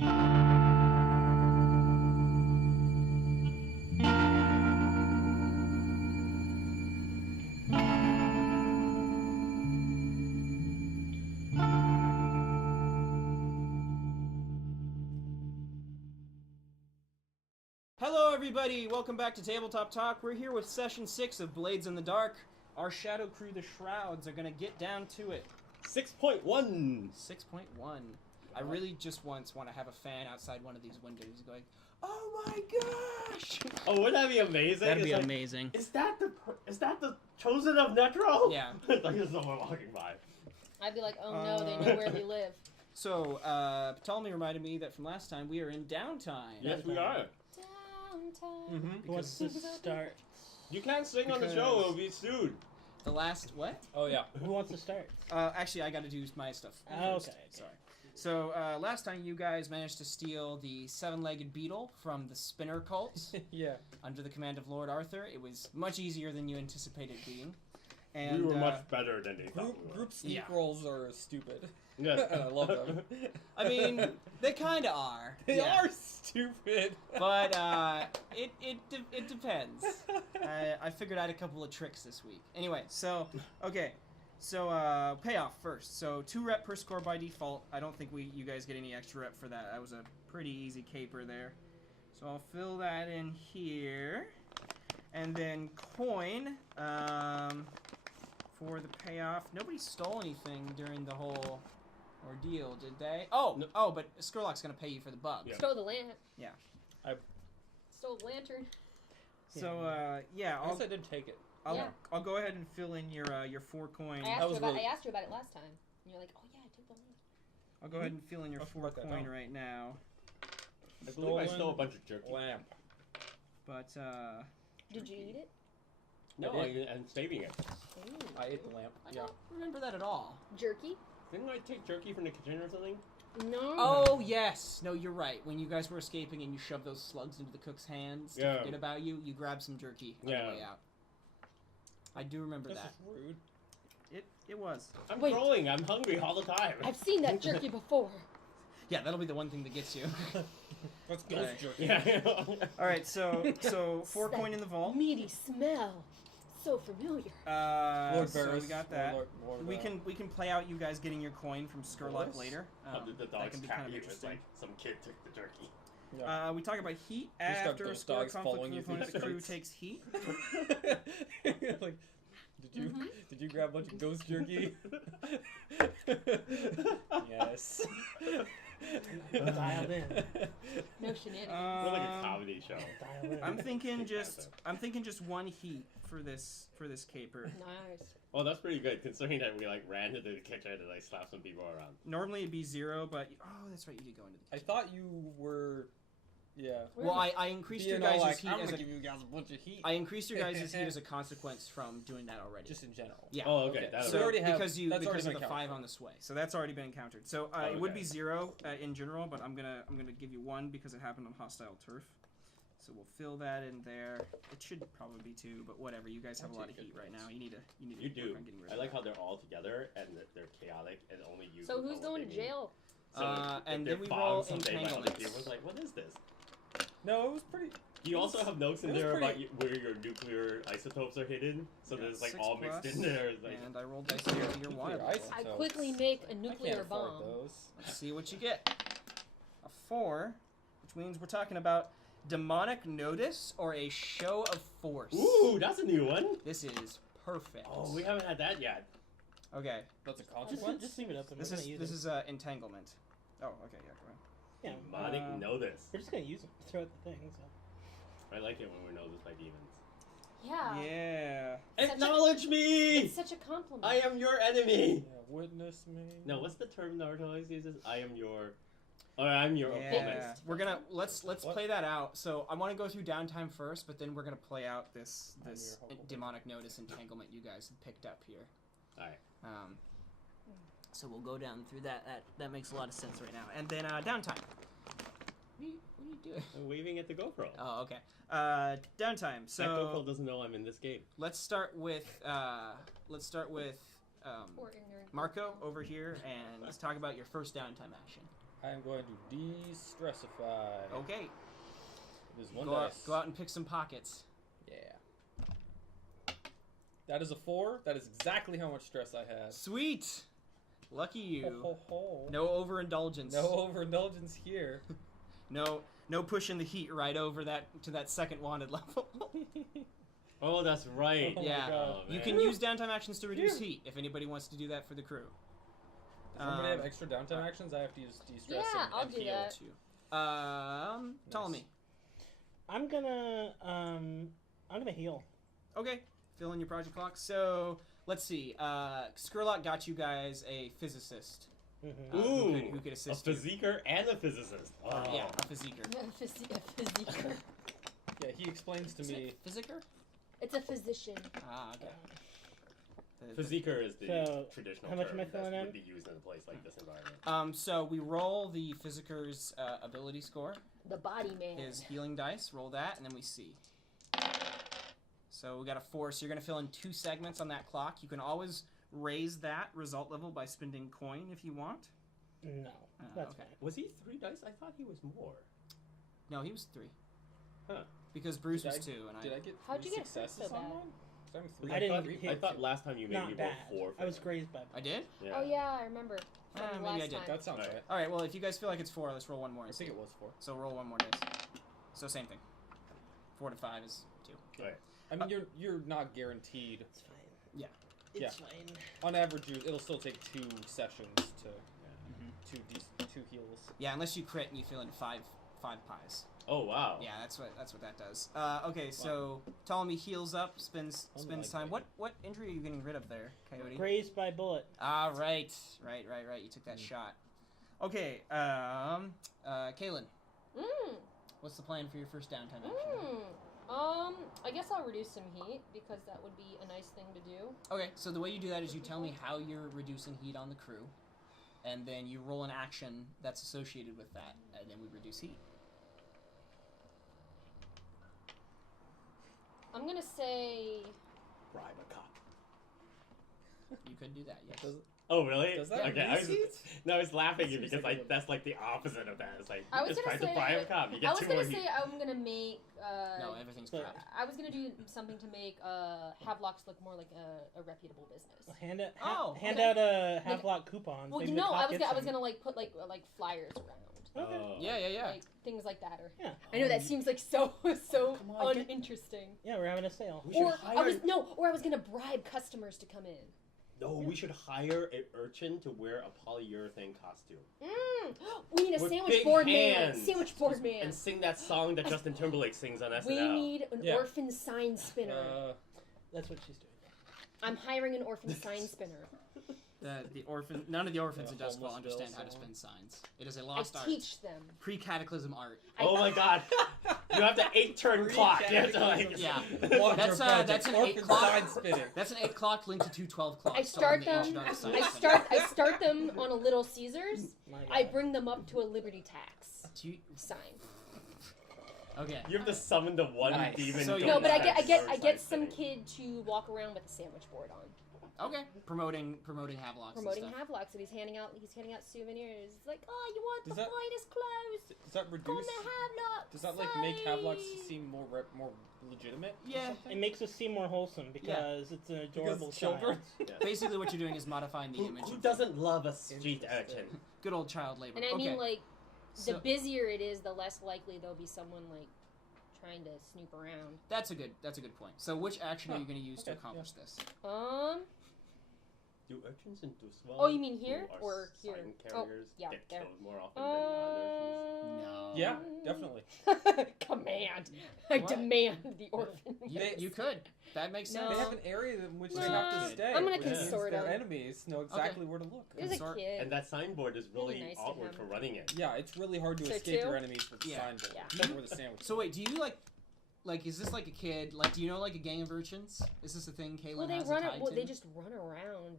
Hello everybody, welcome back to Tabletop Talk. We're here with Session 6 of Blades in the Dark. Our Shadow Crew, the Shrouds, are going to get down to it. 6.1! 6.1. I really just once want to have a fan outside one of these windows going, oh my gosh! Oh, wouldn't that be amazing? That'd be amazing. Is that the chosen of Netro? Yeah. It's like there's someone walking by. I'd be like, oh no, they know where we live. So, Ptolemy reminded me that from last time we are in downtime. Yes, we are. Downtime. Who wants to start? You can't sing on the show, it'll be sued. The last, what? Oh yeah. Who wants to start? Actually, I got to do my stuff first. Okay. Sorry. So, last time you guys managed to steal the 7-legged beetle from the Spinner cult. Yeah. Under the command of Lord Arthur. It was much easier than you anticipated being. And, we were much better than they thought we were. Group sneak rolls are stupid. Yes. I love them. I mean, they kind of are. They are stupid. But it depends. I figured out a couple of tricks this week. Anyway, so okay, so payoff first. So 2 rep per score by default. I don't think you guys get any extra rep for that. That was a pretty easy caper there. So I'll fill that in here, and then coin for the payoff. Nobody stole anything during the whole ordeal, did they? Oh, no. Oh, but Skurlock's gonna pay you for the bug. Yeah. Stole the lamp. Yeah. Stole the lantern. So yeah, I guess I did take it. I'll go ahead and fill in your 4 coin. I asked you about it last time. And you're like, oh yeah, I took the lamp. I'll go ahead and fill in your 4 coin right now. I believe I stole a bunch of jerky. Lamp. But Did you eat it? No, I'm saving it. Ooh. I ate the lamp. I don't remember that at all. Jerky? Didn't I take jerky from the kitchen or something? No. Oh yes, no, you're right. When you guys were escaping and you shoved those slugs into the cook's hands to forget about you, you grabbed some jerky on the way out. I do remember that. This is rude. It was. I'm trolling. I'm hungry all the time. I've seen that jerky before. Yeah, that'll be the one thing that gets you. Let's go jerky. Yeah. All right, so 4 coin in the vault. Meaty smell. So familiar. So we got that. Lord, we can play out you guys getting your coin from Skurlock later. The that dog's can be kind of happy. It was interesting. like some kid took the jerky. Yeah. We talk about heat Just got after a those score dogs conflict following you from through the the crew streets. takes heat. Like, did you grab a bunch of ghost jerky? Yes. Dialed in. No shenanigans. We're like a comedy show. I'm thinking just 1 heat for this caper. Nice. Well, that's pretty good considering that we like ran into the kitchen and like slapped some people around. Normally it'd be 0, but that's right, you did go into the I kitchen. thought you were. Yeah. Well, I increased your guys' heat I'm as gonna give you guys a bunch of heat. I increased your guys' heat as a consequence from doing that already. Just in general. Yeah. Oh, okay. So we already have, because of the 5 for. on the sway, so that's already been encountered. So it would be 0 in general, but I'm gonna give you 1 because it happened on hostile turf. So we'll fill that in there. It should probably be 2, but whatever. You guys have a lot of heat right now. You need to work on getting rid of I like that. how they're all together and they're chaotic and only you. So who's going to jail? So and then we roll entanglements. It was like, what is this? No, it was pretty. Do you also have notes in there pretty... about where your nuclear isotopes are hidden? So there's like all mixed in plus, there. Like... And I rolled dice to get your water. I quickly make a nuclear bomb. Those. Let's see what you get. A 4, which means we're talking about demonic notice or a show of force. Ooh, that's a new one. This is perfect. Oh, we haven't had that yet. Okay. That's a consequence. Just leave it up. This is entanglement. Oh, okay, yeah, go ahead. Yeah. Demonic notice. We're just gonna use them throughout the thing. So. I like it when we're noticed by demons. Yeah. Yeah. Acknowledge me! It's such a compliment. I am your enemy! Yeah, witness me. No, what's the term Naruto always uses? I'm your opponent. Yeah. We're gonna let's play that out. So I want to go through downtime first, but then we're gonna play out this demonic notice entanglement you guys have picked up here. Alright. So we'll go down through that. That makes a lot of sense right now. And then downtime. What are you doing? I'm waving at the GoPro. Oh, okay. Downtime. So that GoPro doesn't know I'm in this game. let's start with Poor ignorant. Marco over here, and let's talk about your first downtime action. I'm going to de-stressify. Okay. There's one Go dice. out and pick some pockets. Yeah. That is a 4. That is exactly how much stress I had. Sweet. Lucky you. Ho, ho, ho. No overindulgence. No overindulgence here. No pushing the heat right over to that second wanted level. Oh, that's right. Oh my Yeah. God. Oh, You man. can use downtime actions to reduce Phew. heat if anybody wants to do that for the crew. Does anybody have extra downtime actions? I have to use de-stress Yeah, and I'll and do heal. that. Too. Ptolemy. I'm gonna heal. Okay. Fill in your project clock. So let's see. Skurlock got you guys a physicist. Mm-hmm. Ooh, who could a assist you. physiquer and a physicist. Oh. Yeah, a physiker. A physiker. Yeah, he explains to Is me. it physiker? It's a physician. Ah, okay. Physiker is the So, traditional how much term am I filling that in? would be used in a place like this environment. So we roll the physiker's ability score, The body man. his healing dice. Roll that, and then we see. So we got a 4. So you're gonna fill in 2 segments on that clock. You can always raise that result level by spending coin if you want. No, that's okay. fine. Was he 3 dice? I thought he was more. No, he was 3. Huh. Because Bruce Did was I- 2, and Did I get 3 How'd you get hurt successes so on bad? mine? 'Cause I'm 3. I didn't thought, hit I thought last time you made me Not roll bad. 4. For I was that. grazed by. I did. Yeah. Oh yeah, I remember. From Maybe last I did. time. That sounds Alright. right. All right. Well, if you guys feel like it's 4, let's roll one more. I And think see. it was 4. So roll one more dice. So same thing. 4 to 5 is 2. Right. I mean, you're not guaranteed. It's fine. Yeah. It's fine. On average, it'll still take 2 sessions to two heals. Yeah, unless you crit and you fill in 5 pies. Oh wow. Yeah, that's what that does. Okay, so Ptolemy heals up, spends Unlike time. me. What injury are you getting rid of there, Coyote? Grazed by bullet. Ah, right. You took that shot. Okay, Caelin, Mm. what's the plan for your first downtime action? I guess I'll reduce some heat because that would be a nice thing to do. Okay, so the way you do that is you tell me how you're reducing heat on the crew, and then you roll an action that's associated with that, and then we reduce heat. I'm gonna say Bribe a cop. You could do that, yes. Oh really? Does that okay, I was reduce no, I was laughing at you Seems because like like that's like the opposite of that. It's like I you was just gonna tried to say- bribe a cop. You I get was 2 gonna more say heat. I'm gonna make No, everything's But- crap. I was gonna do something to make Havelocks look more like a reputable business. Well, hand out okay. out a Havelock coupons. Well, Maybe you the know, cop I was gets gonna some. like put like flyers around, Okay. Oh. Yeah. like things like that. Or Yeah. I know that seems like so Come on, get- uninteresting. Yeah, we're having a sale. We should Or hire. I was gonna bribe customers to come in. No, we should hire an urchin to wear a polyurethane costume We need a With sandwich big board man. hands. Sandwich board man. and sing that song that Justin Timberlake sings on SNL. We need an Yeah. orphan sign spinner. That's what she's doing. I'm hiring an orphan sign spinner. The orphan. None of the orphans in Yeah, Doskvol Homelessville understand how to song. spin signs. It is a I lost art. teach them. Pre-cataclysm art. Oh my god! You have the 8-turn clock. You have to like. Yeah. Water That's, project, that's an orphan 8 clock. sign spinning. That's an 8 clock linked to 2 12 clocks. I so start in the ancient them. art of science. I start them on a Little Caesars. My I God. bring them up to a Liberty Tax Do you- sign. Okay. You have to summon the one Nice. demon. So you- No, but I Doskvol get sign some spinning. kid to walk around with a sandwich board on, Okay. Promoting Havelocks promoting and stuff. Havelocks, and he's handing out souvenirs. It's like, oh, you want Does the that- finest clothes? Does that Come reduce? to Havelock. Does that like make Havelocks seem more legitimate? or Yeah. something? It makes us seem more wholesome because it's an adorable Because children. child. Basically, what you're doing is modifying the Who, image. who of doesn't love a street Interesting. urchin? Good old child labor. And I okay. mean, like, the So- busier it is, the less likely there'll be someone like trying to snoop around. That's a good point. So, which action are you Huh, going to use to okay, accomplish this? Do urchins in Doskvol? Oh, you mean here who are or here? sign Oh, carriers yeah, get there. killed more often than non-urchins? No. Yeah, definitely. Command. I What? demand the orphan. You could. That makes No. sense. They have an area in which No. they have to stay. I'm gonna which means consort their them. enemies know exactly where to look. There's a Consort. kid. And that signboard is really Really nice to awkward him. for running it. Yeah, it's really hard to So escape two? your enemies with the Yeah. signboard. Yeah. Except for the sandwich. So wait, do you like is this like a kid? Like, do you know like a gang of urchins? Is this a thing Caelin Well, they has run. a tie Well, to? they just run around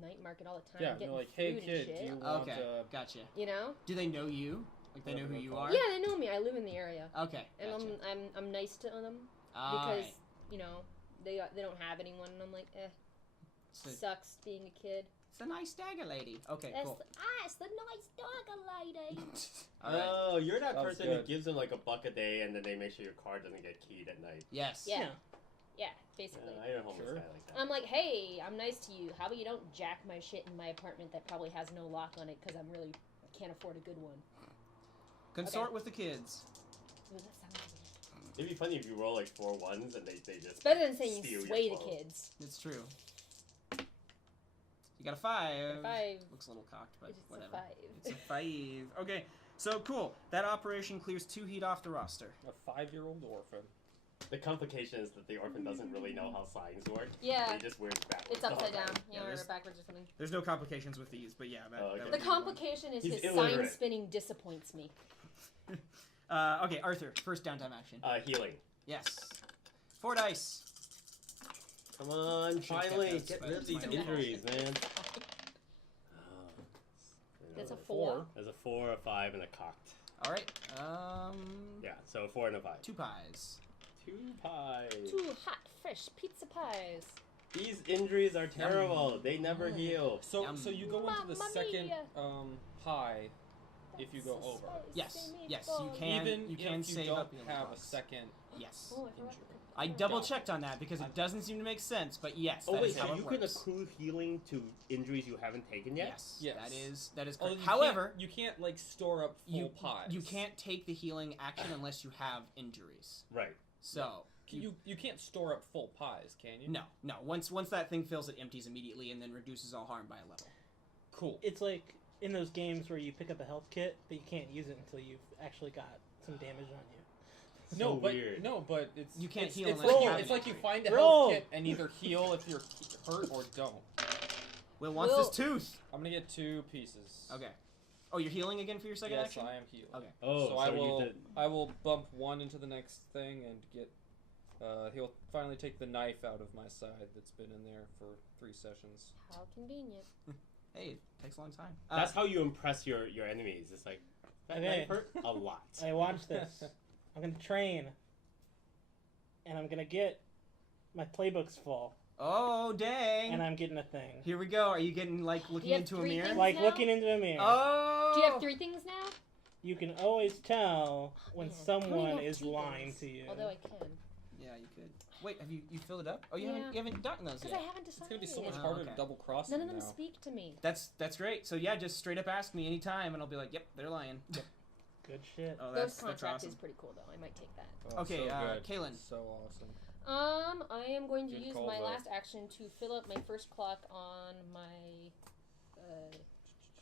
night market all the time. Yeah, getting they're like, hey food and kid, shit. do you want Okay, gotcha. You know? Do they know you? Like they know who Whatever you they're are? called. Yeah, they know me. I live in the area, Okay. and Gotcha. I'm nice to them All because right. you know they don't have anyone, and I'm like, So- sucks being a kid. It's a nice dagger lady. Okay, cool. It's the nice dagger lady. All right. Oh, you're that That was person who good. gives them like a buck a day, and then they make sure your car doesn't get keyed at night. Yes. Yeah. Yeah, basically. I know a homeless Sure. guy like that. I'm like, hey, I'm nice to you. How about you don't jack my shit in my apartment that probably has no lock on it because I can't afford a good one. Consort with the kids. Ooh, that sounds good. It'd be funny if you roll like 4 1s and they just. It's better than saying steal you your sway the clothes. kids. It's true. You got a 5. 5. Looks a little cocked, but It's whatever. a 5. It's a 5. Okay, so cool. That operation clears 2 heat off the roster. A 5-year-old orphan. The complication is that the orphan doesn't really know how signs work. Yeah. He just wears it backwards. It's upside down. Yeah, Or there's- backwards or something. There's no complications with these, but yeah. That Oh, okay. would The be one. complication is He's his illiterate. sign spinning disappoints me. Okay, Arthur, first downtime action. Healing. Yes. 4 dice. Come on, Should've kept finally, that, get but rid of it's these my fault. injuries, man. That's a 4. There's a 4, a 5, and a cocked. All right. Yeah, so a 4 and a 5. 2 pies. 2 pies. 2 hot, fresh pizza pies. These injuries are terrible. They never heal. So Yum. so you go into the Mamma second mia. pie if you go That's a over. spicy Yes, yes, meatball. you can. Even you can if you save don't up the have a blocks. second. Yes. Oh, I forgot. Injury. I double checked on that because it doesn't seem to make sense, but yes, Oh that wait, is so how you it can works. accrue healing to injuries you haven't taken yet? Yes, Yes. that is Although correct. you However, can't, you can't like store up full pies. you can't take the healing action unless you have injuries. Right. So You can't store up full pies, can you? no. Once that thing fills, it empties immediately and then reduces all harm by a level. Cool. It's like in those games where you pick up a health kit, but you can't use it until you've actually got some damage on you. No, So but weird. it's You can't it's, heal It's unless like you you, have it's an like you injury. find a Roll. health kit and either heal if you're hurt or don't. Will wants Will- this tooth. I'm gonna get 2 pieces. Okay. Oh, you're healing again for your second Yes, action? I am healed. Okay. Oh, so I you will did. I will bump 1 into the next thing and get. He'll finally take the knife out of my side that's been in there for 3 sessions. How convenient. Hey, it takes a long time. That's how you impress your enemies. It's like, that Okay. knife hurt a lot. Hey, watch this. I'm gonna train, and I'm gonna get my playbooks full, Oh, dang. and I'm getting a thing. Here we go. Are you getting, like, looking have into a 3 mirror? things? Like now? looking into a mirror. Oh! Do you have 3 things now? You can always tell when Man, someone putting up is 2 lying things. to you. Although I can. Yeah, you could. Wait, have you filled it up? Oh, you Yeah. haven't done those Because yet. I haven't It's decided. gonna be so much Oh, harder okay. to double cross None them of them now. speak to me. That's great. So yeah, just straight up ask me anytime, and I'll be like, "Yep, they're lying." Good shit. Oh, Ghost that's contract awesome. is pretty cool though. I might take that. Oh, Okay, so good. Caelin. So awesome. I am going to Good use call, my though. last action to fill up my first clock on my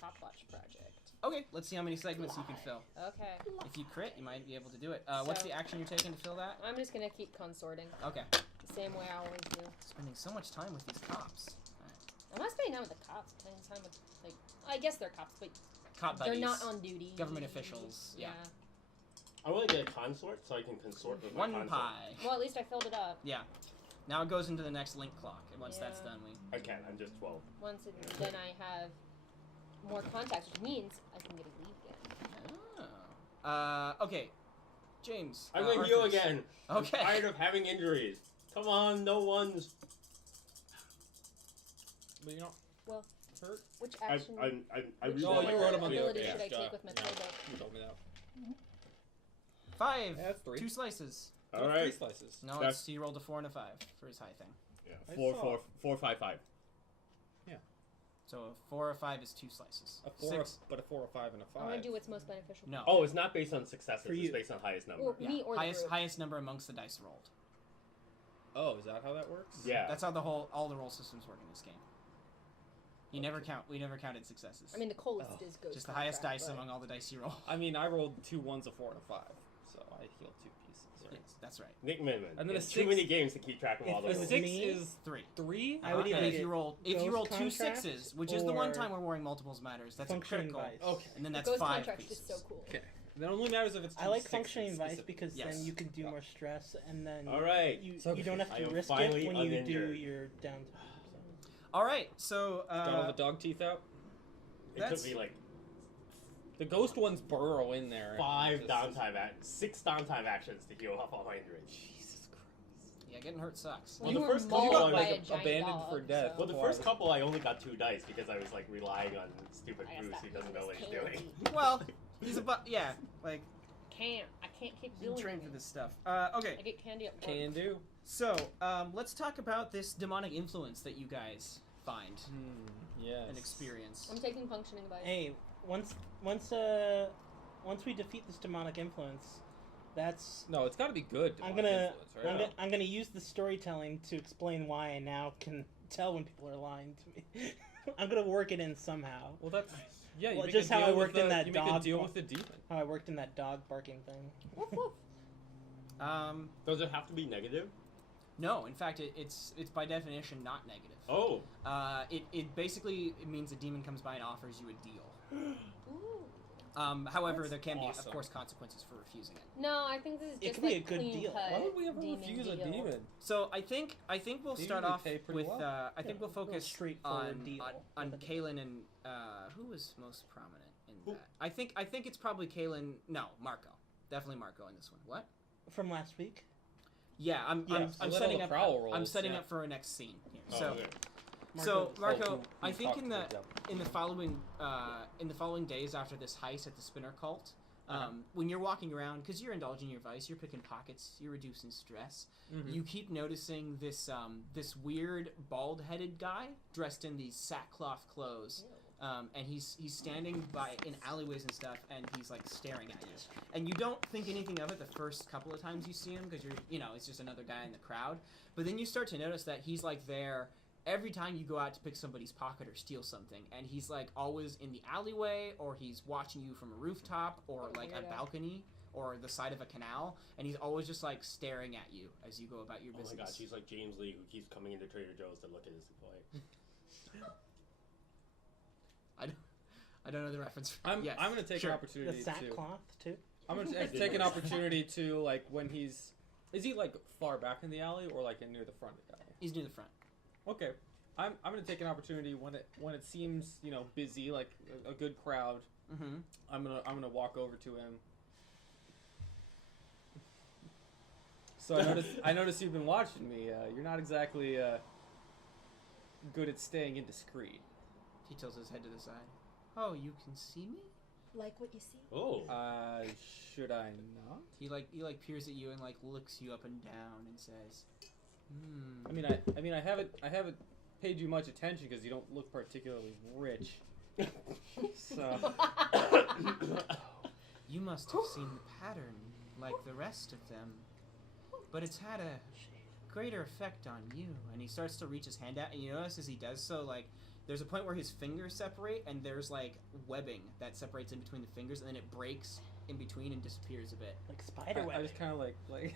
Hopwatch project. Okay, let's see how many segments you can fill. Okay. If you crit, you might be able to do it. What's So- the action you're taking to fill that? I'm just gonna keep consorting Okay. the same way I always do. Spending so much time with these cops. I'm not spending time with the cops. I'm spending time with like I guess they're cops, but Cop they're buddies. not on duty. Government officials, yeah. I want to get a consort so I can consort with my 1 consort. pie. Well, at least I filled it up. Yeah. Now it goes into the next link clock, and once that's Yeah. done, we. I can't. I'm just 12. Once it, then I have more contacts, which means I can get a lead again. Okay. James. I'm gonna heal Arthur's. again. Okay. I'm tired of having injuries. Come on, no ones. But you know, Well, hurt. which I action? I which Oh, you wrote 'em on the ability other should I page. take with my Yeah. playbook? You told me that. 5. Yeah, that's 3. 2 slices. All right. 3 slices. No, That's- he rolled a 4 and a 5 for his high thing. Yeah. I 4, saw. 4, 4, 5, 5. So a 4 or 5 is 2 slices. A 4, 6. but a 4, a 5, and a 5. I'm gonna do what's most beneficial. No. Oh, it's not based on successes. For It's you. based on highest number. Or Yeah. me or the highest group. highest number amongst the dice rolled. Oh, is that how that works? Yeah. That's how all the roll systems work in this game. We never counted successes. I mean, the coolest Oh, is ghost. just the highest contract, dice but- among all the dice you roll. I mean, I rolled 2 1s, a 4, and a 5, so I healed 2 pieces. Right? Yes, that's right. Nick Minman. And then a It's too 6 many games to keep track of all If the it A was rules. 6 me? is 3. 3. I would And either if get you roll ghost 2 contract 6s, which is the one or time we're rolling multiples matters, that's a functioning critical. vice. Okay. And then The that's ghost 5 contract pieces. is so cool. Okay. That only matters if it's I like 2 functioning 6s vice specific. because Yes. then you can do Yeah. more stress, and then All right. you, So you don't have I to am risk finally it when you do uninjured. your downtime. All right, so Got all the dog teeth out. It That's- took me like The ghost ones burrow in there. 5 Just- downtime 6 downtime actions to heal up all my injuries. Jesus Christ. Yeah, getting hurt sucks. Well, Well, you the were first couple mauled ones, by a like, giant abandoned dog, for death. so- Well, the Or- first couple I only got 2 dice because I was like relying on stupid I guess Bruce that who doesn't know means what he's Caelin. doing. Well, he's yeah, like I can't keep you doing train it. for this stuff. Okay, I get candy at work. Can do. so let's talk about this demonic influence that you guys find Yes. and experience. I'm taking functioning advice. Hey, once we defeat this demonic influence, that's No, it's got to be good. I'm demonic gonna influence, right? I'm gonna use the storytelling to explain why I now can tell when people are lying to me. I'm gonna work it in somehow. Well, that's yeah. You Well, make just a how I deal worked with in that you make a dog deal bar- with the demon. How I worked in that dog barking thing. Woof, woof. Does it have to be negative? No, in fact, it's by definition not negative. Oh. It basically it means a demon comes by and offers you a deal. Ooh. However, That's there can be, of awesome. course, consequences for refusing it. No, I think this is It just could be like a good clean deal. cut Why would we ever demon refuse a deal. demon? So I think we'll They start usually off pay pretty with well. I think Yeah, we'll real focus straightforward on deal on with a Caelin and who was most prominent in Who? that. I think it's probably Caelin. No, Marco. Definitely Marco in this one. What? From last week. Yeah, I'm Yes. I'm Let all setting the up. prowl rolls, I'm setting yeah. up for a next scene here. Oh, So okay. so Marco, Oh, who I think talked in to the devil. in the following days after this heist at the Spinner Cult, Uh-huh. when you're walking around, because you're indulging your vice, you're picking pockets, you're reducing stress. Mhm. You keep noticing this this weird bald-headed guy dressed in these sackcloth clothes, and he's standing by in alleyways and stuff, and he's like staring at you. And you don't think anything of it the first couple of times you see him because it's just another guy in the crowd. But then you start to notice that he's like there every time you go out to pick somebody's pocket or steal something, and he's like always in the alleyway, or he's watching you from a rooftop, or Oh, like a weirdo. balcony, or the side of a canal, and he's always just like staring at you as you go about your Oh my business. god, she's like James Lee who keeps coming into Trader Joe's to look at his employee. I don't know the reference. I'm Yes, gonna take sure. an The opportunity to. sackcloth too. I'm gonna didn't take an know. opportunity to like when he's. Is he like far back in the alley or like near the front of the alley? He's near the front. Okay, I'm gonna take an opportunity when it seems busy, like a good crowd. Mm-hmm. I'm gonna walk over to him. So I notice you've been watching me. You're not exactly good at staying indiscreet. He tilts his head to the side. Oh, you can see me? Like what you see? Oh. Should I not? He like peers at you and like looks you up and down and says, I mean, I haven't paid you much attention because you don't look particularly rich. So You must have seen the pattern like the rest of them, but it's had a greater effect on you. And he starts to reach his hand out, and you notice as he does so, like, there's a point where his fingers separate, and there's like webbing that separates in between the fingers, and then it breaks in between and disappears a bit. Like spider I web. just kind of like.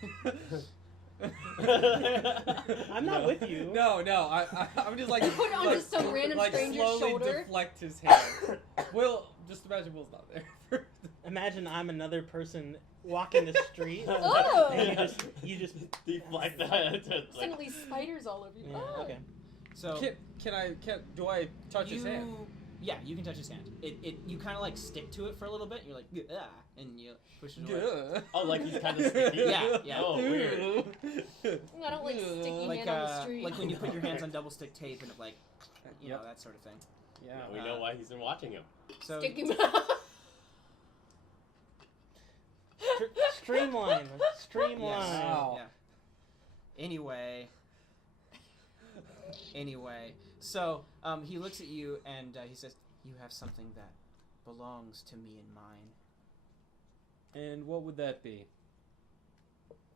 I'm not with you. No, I'm just like Put it onto some random like stranger's slowly shoulder. deflect his hand. Will, just imagine Will's not there. Imagine I'm another person walking the street, Oh! and you just Deflect that. Suddenly spiders all over you. yeah, Oh. okay. So Do I touch his hand? Yeah, you can touch his hand. You kind of like stick to it for a little bit, and you're like, ah, and you push it away. Yeah. Oh, like he's kind of sticky? Yeah. Oh, weird. I don't like sticky Like hand on the street. like when you put your hands on double stick tape and it like, you know, Yep. that sort of thing. Yeah. We know why he's been watching him. So Sticky Streamline. yes, Wow. yeah. Anyway, so he looks at you and he says, "You have something that belongs to me and mine. And what would that be?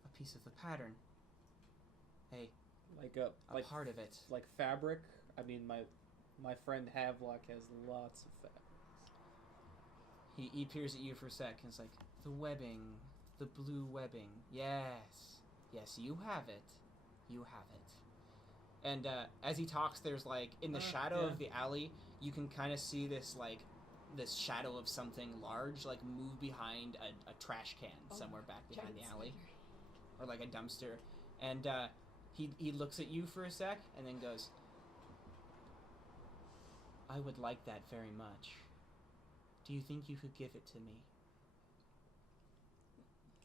A piece of the pattern. Like a A part of it. like fabric? I mean, my friend Havelock has lots of fabric. He peers at you for a sec and it's like, the webbing, the blue webbing. Yes, you have it. You have it. And as he talks, there's like, in the shadow yeah. of the alley, you can kind of see this shadow of something large, like move behind a trash can somewhere back behind the alley. Or like a dumpster. And he looks at you for a sec and then goes, I would like that very much. Do you think you could give it to me?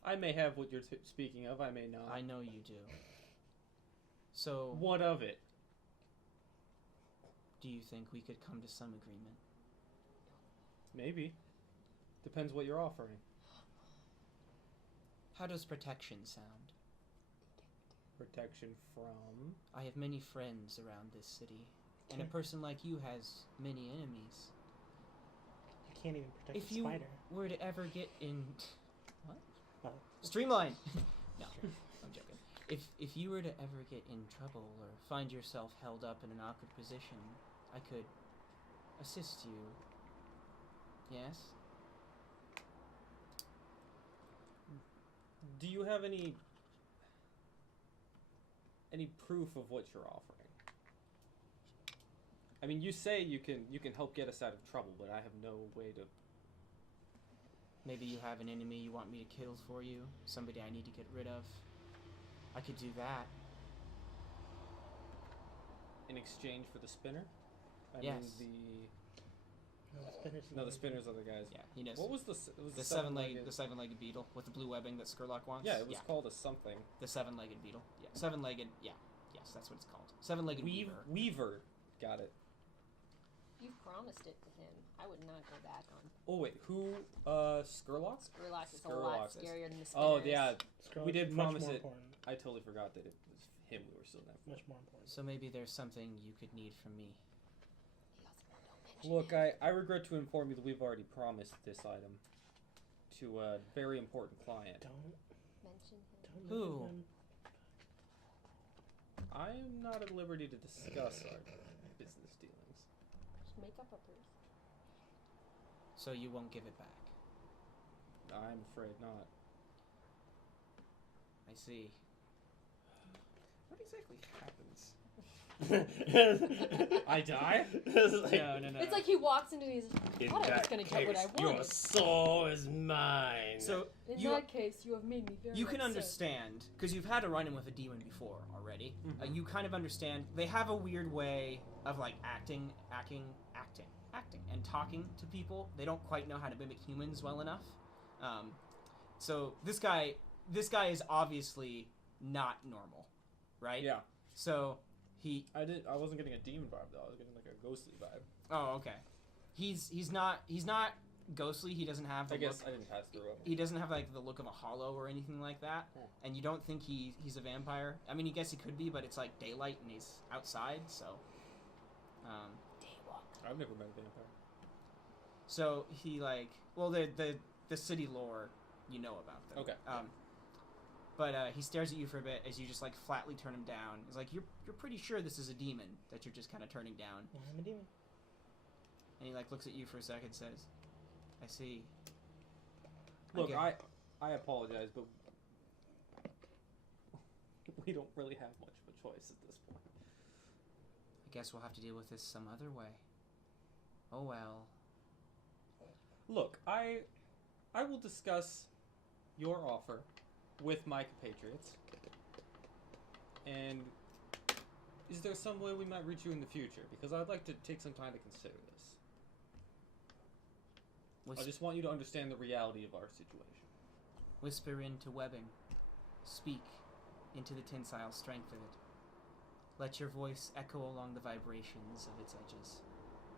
I may have what you're speaking of. I may not. I know you do. So, What of it? do you think we could come to some agreement? Maybe. Depends what you're offering. How does protection sound? Protection from... I have many friends around this city, and a person like you has many enemies. You can't even protect If the you spider. were to ever get in... What? Oh. Streamline! No, I'm joking. If you were to ever get in trouble or find yourself held up in an awkward position, I could assist you. Yes? Do you have any proof of what you're offering? I mean, you say you can help get us out of trouble, but I have no way to... Maybe you have an enemy you want me to kill for you, somebody I need to get rid of. I could do that. In exchange for the spinner? Yes. The spinners are the guys. Yeah, he knows. What was the seven-legged beetle with the blue webbing that Skurlock wants? Yeah, it was called a something. The seven-legged beetle. Yeah, seven-legged. Yeah, yes, that's what it's called. Seven-legged weaver. Weaver. Got it. You've promised it to him. I would not go back on. Oh wait, who? Skurlock? Skurlock is a Skurlock. lot scarier than the spinners. Oh yeah, Skurlock's we did much promise more it. important. I totally forgot that it was him we were still in that. Much more important. So maybe there's something you could need from me. Look, I regret to inform you that we've already promised this item to a very important client. Don't Mention him. Who? mention him. I am not at liberty to discuss our business dealings. Just make up a person. So you won't give it back. I'm afraid not. I see. What exactly happens? I die? No. It's like he walks into these. In What? I was that gonna get what I case, wanted. your soul is mine. So In you that case, you have made me very you can upset. understand because you've had a run-in with a demon before already. You kind of understand. They have a weird way of like acting, and talking to people. They don't quite know how to mimic humans well enough. So this guy is obviously not normal, right? Yeah. So I wasn't getting a demon vibe though. I was getting like a ghostly vibe. Oh, okay. He's not ghostly. He doesn't have the I guess look. I didn't pass through him. He doesn't have like the look of a hollow or anything like that. Hmm. And you don't think he's a vampire. I mean, I guess he could be, but it's like daylight and he's outside, so. I've never met a vampire. So he like the city lore you know about them. Okay. But he stares at you for a bit as you just like flatly turn him down. He's like, you're pretty sure this is a demon that you're just kind of turning down. I'm a demon. And he like looks at you for a second, says, "I see." Look, get I apologize, but we don't really have much of a choice at this point. I guess we'll have to deal with this some other way. Oh well. Look, I will discuss your offer with my compatriots. And is there some way we might reach you in the future? Because I'd like to take some time to consider this. I just want you to understand the reality of our situation. Whisper into webbing. Speak into the tensile strength of it. Let your voice echo along the vibrations of its edges,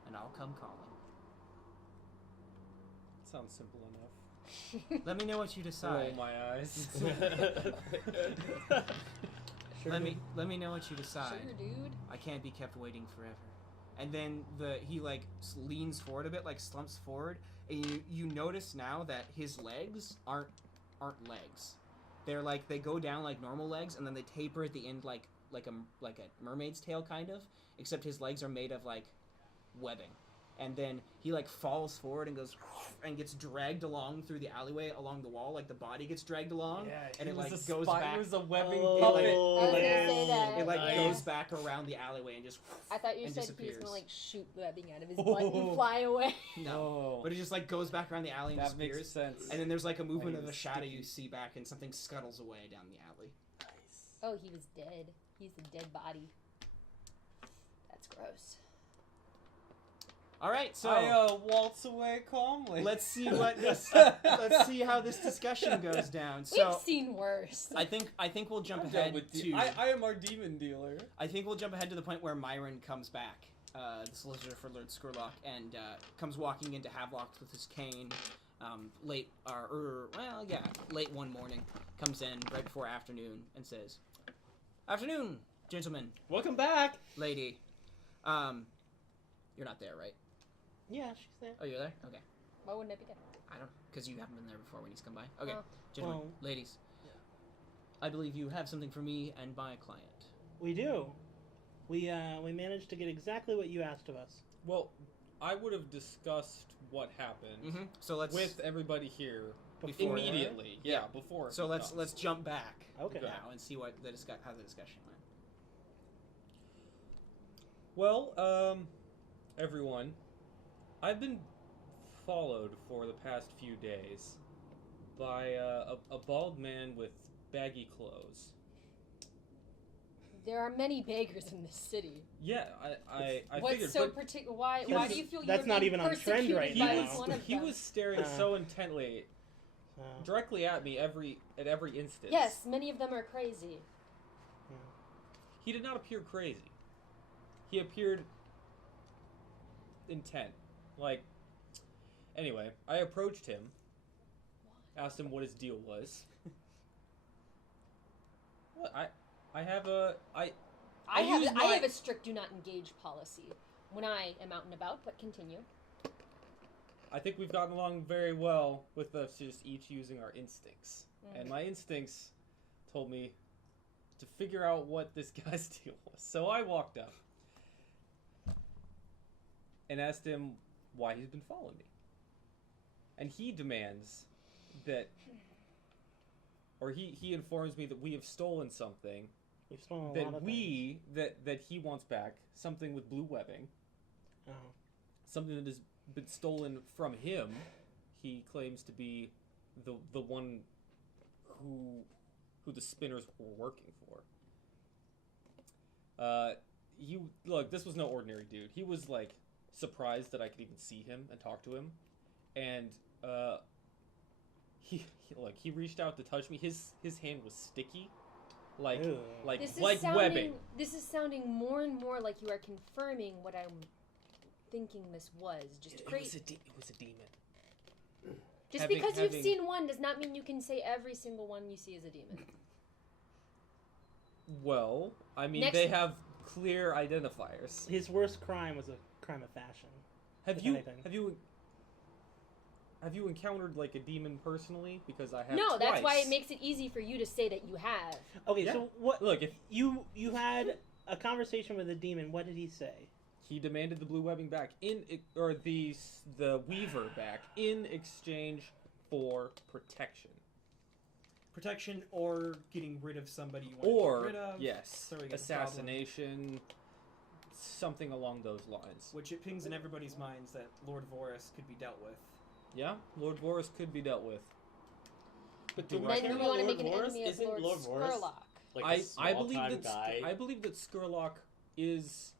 and I'll come calling. Sounds simple enough. Let me know what you Roll decide. my eyes. Let me know what you decide. Sugar, dude. I can't be kept waiting forever. And then he like leans forward a bit, like slumps forward, and you notice now that his legs aren't legs. They're like they go down like normal legs, and then they taper at the end like a mermaid's tail kind of, except his legs are made of like webbing. And then he like falls forward and goes and gets dragged along through the alleyway along the wall, like the body gets dragged along, and it like goes back. It was a webbing Oh, puppet. I was gonna say that. It like Nice. goes back around the alleyway and just I thought you and said he was disappears. gonna like shoot webbing out of his butt and fly away. No, Oh. but it just like goes back around the alley and That makes disappears. sense. And then there's like a movement Like, of it a was shadow sticky. you see back, and something scuttles away down the alley. Oh, he was dead. He's a dead body. That's gross. All right, so I waltz away calmly. let's see what this. let's see how this discussion goes down. We've So seen worse. I think we'll jump I'm done ahead with to. I am our demon dealer. I think we'll jump ahead to the point where Myron comes back, the solicitor for Lord Skurlock, and comes walking into Havelock's with his cane. Late one morning, comes in right before afternoon and says, "Afternoon, gentlemen, Welcome back. lady. You're not there, right? Yeah, she's there. Oh, you're there? Okay. Why wouldn't I be there? I don't, because you haven't been there before when he's come by. Okay, Oh. gentlemen, Well, ladies. I believe you have something for me and my client. We do. We managed to get exactly what you asked of us. Well, I would have discussed what happened Mm-hmm. So let's with everybody here Before, immediately. Yeah, before. So he let's comes. jump back Okay. now and see what how the discussion went. Well, everyone, I've been followed for the past few days by a bald man with baggy clothes. There are many beggars in this city. Yeah, I What's figured. so but particular? Why do you feel that's you're not being even on trend persecuted right by now. one of he them? was staring so intently, Uh, directly at me at every instance. Yes, many of them are crazy. He did not appear crazy. He appeared intent. Anyway, I approached him, asked him what his deal was. What? I have a strict do not engage policy when I am out and about, but continue. I think we've gotten along very well with us just each using our instincts. Mm. And my instincts told me to figure out what this guy's deal was. So I walked up and asked him why he's been following me. And he demands that, or he informs me that we have stolen something we've stolen a lot of things. that he wants back, something with blue webbing, Oh. something that has been stolen from him. He claims to be the one who the spinners were working for. Look, this was no ordinary dude. He was surprised that I could even see him and talk to him, and he reached out to touch me. His hand was sticky, Ew. webbing. This is sounding more and more like you are confirming what I'm thinking this was. Just It crazy. was a demon. Just because you've seen one does not mean you can say every single one you see is a demon. Well, I mean, Next- they have clear identifiers. His worst crime was a crime of fashion. Have if you anything. have you encountered a demon personally? Because I have. No, that's why twice. it makes it easy for you to say that you have. Okay, Yeah. so what? Look, if You had a conversation with a demon. What did he say? he demanded the blue webbing back or the weaver back in exchange for protection, Protection or getting rid of somebody you want to or get rid of. yes, So we get the assassination, something along those lines. Which it pings in everybody's minds that Lord Vorus could be dealt with. Yeah, Lord Boris could be dealt with. But Then right you now, want to Lord make an Boris, enemy of isn't Lord Lord Boris Skurlock. like a I believe small-time that guy? I believe that Skurlock is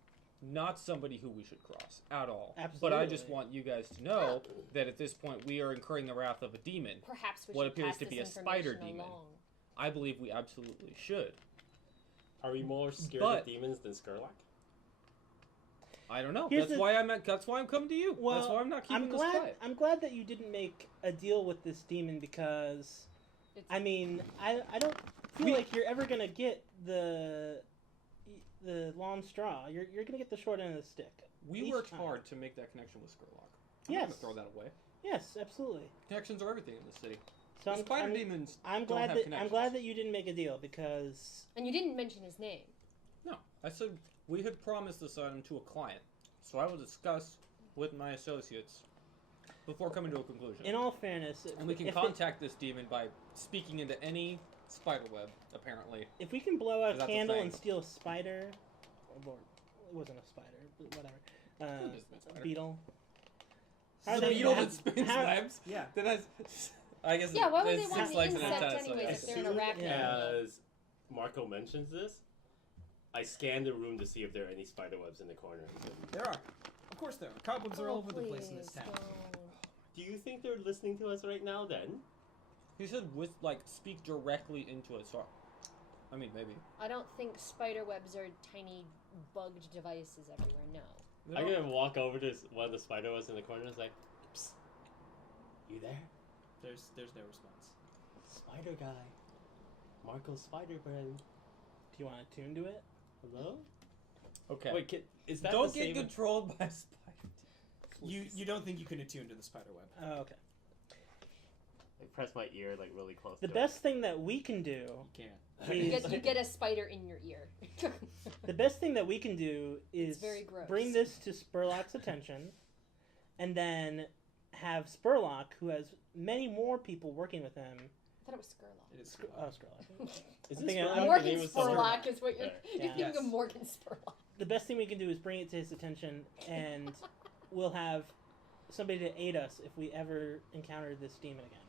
not somebody who we should cross at all. Absolutely. But I just want you guys to know that at this point we are incurring the wrath of a demon. Perhaps we What should appears pass to be this a spider information demon. along. I believe we absolutely should. Are we more scared But- of demons than Skurlock? I don't know. Here's That's the- why that's why I'm coming to you. Well, That's why I'm not keeping I'm this glad. quiet. I'm glad that you didn't make a deal with this demon because, I mean, I don't feel like you're ever gonna get the long straw. You're gonna get the short end of the stick. We each worked time. hard to make that connection with Skurlock. I'm Yes. not gonna throw that away. Yes, absolutely. Connections are everything in this city. So The spider demons I'm don't glad have that connections. I'm glad that you didn't make a deal because And you didn't mention his name. No, I said we had promised this item to a client, so I will discuss with my associates before coming to a conclusion. in all fairness, And we can contact this demon by speaking into any spider web, apparently. if we can blow out a That's a candle thing. and steal a spider, or Lord, it wasn't a spider, but whatever, It is a spider. beetle. It's a they- beetle that spins how- webs? Yeah. That has, I guess Yeah, why would it they has want 6 the legs and insect antennas, so anyways yeah. if they're an As soon arachnid? as Marco mentions this, I scan the room to see if there are any spider webs in the corner. There are. Of course there are. Cobwebs are all over the place in this please, town. don't. Do you think they're listening to us right now? Then He said with like speak directly into it. So, I mean maybe. I don't think spider webs are tiny bugged devices everywhere. No. I'm gonna walk over to one of the spider webs in the corner and is like, Psst, you there? There's no response. Spider guy. Marco's spider friend. Do you want to tune to it? Hello? Okay. Wait, is that Don't the get same? controlled by spiders. You don't think you can attune to the spider web? Oh, okay. I press my ear like really close. The to best thing that we can do, You can't. You get a spider in your ear. the best thing that we can do is very gross. bring this to Spurlock's attention, and then have Spurlock, who has many more people working with him. I thought it was Skurlock. It is. Oh, Spurlock. Is I'm this thinking- Spurlock the Morgan name of someone? Spurlock is what you're Yeah. thinking Yes. of. Morgan Spurlock. The best thing we can do is bring it to his attention, and we'll have somebody to aid us if we ever encounter this demon again.